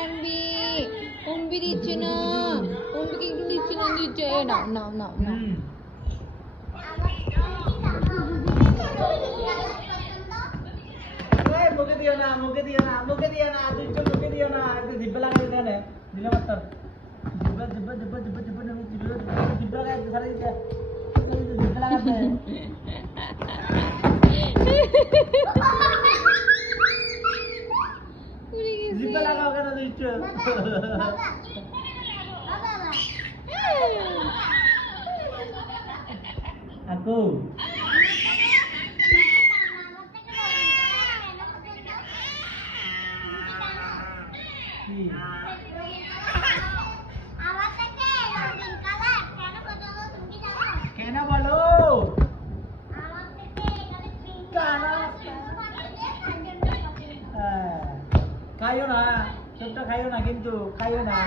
আনবি অনবি দিচ্ছে না, অনবিকে একটু দিচ্ছে না, দিচ্ছে নাও নাও নাও নাও। মুখে দিও না, মুখে দিও না, মুখে দিও না, দুটো মুখে দিও না, একটু জিব্বা লাগাই দিতে হবে, দিলে মাত্র জিব্বা জিব্বা জিব্বা জিব্বা জিব্বা জিব্বা জিব্বা লাগাই দিতে সারা দিতে, জিব্বা লাগাতে জিব্বা লাগাও কেন দুটো? aku কেন বলো? খাইও না, সবটা খাইও না, কিন্তু খাইও না।